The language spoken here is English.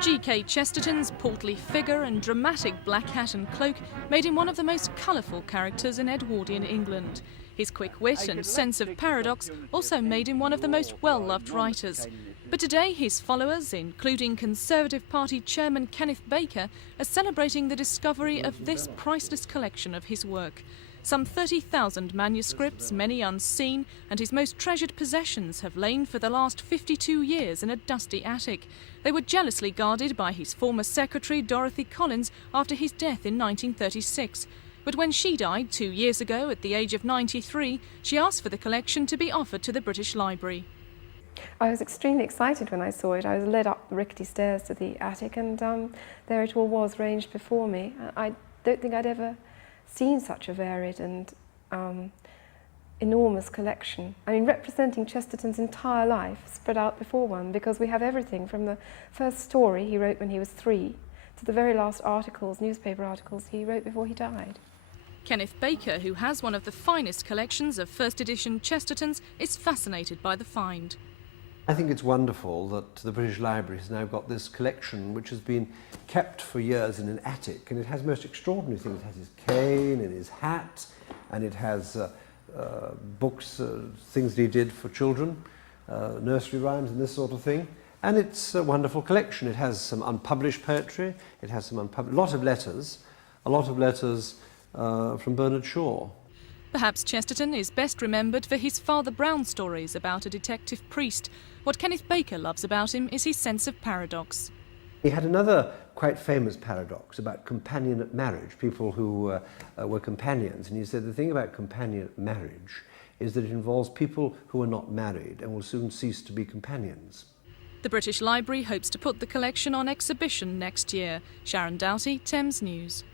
G.K. Chesterton's portly figure and dramatic black hat and cloak made him one of the most colourful characters in Edwardian England. His quick wit and sense of paradox also made him one of the most well-loved writers. But today his followers, including Conservative Party chairman Kenneth Baker, are celebrating the discovery of this priceless collection of his work. Some 30,000 manuscripts, many unseen, and his most treasured possessions have lain for the last 52 years in a dusty attic. They were jealously guarded by his former secretary, Dorothy Collins, after his death in 1936. But when she died 2 years ago at the age of 93, she asked for the collection to be offered to the British Library. I was extremely excited when I saw it. I was led up the rickety stairs to the attic, and there it all was, ranged before me. I don't think I'd ever seen such a varied and enormous collection. I mean, representing Chesterton's entire life spread out before one, because we have everything from the first story he wrote when he was 3 to the very last articles, newspaper articles he wrote before he died. Kenneth Baker, who has one of the finest collections of first edition Chestertons, is fascinated by the find. I think it's wonderful that the British Library has now got this collection which has been kept for years in an attic, and it has most extraordinary things. It has his cane and his hat, and it has books, things that he did for children, nursery rhymes and this sort of thing. And it's a wonderful collection. It has some unpublished poetry, it has some a lot of letters from Bernard Shaw. Perhaps Chesterton is best remembered for his Father Brown stories about a detective priest. What Kenneth Baker loves about him is his sense of paradox. He had another quite famous paradox about companionate marriage, people who were companions. And he said the thing about companionate marriage is that it involves people who are not married and will soon cease to be companions. The British Library hopes to put the collection on exhibition next year. Sharon Doughty, Thames News.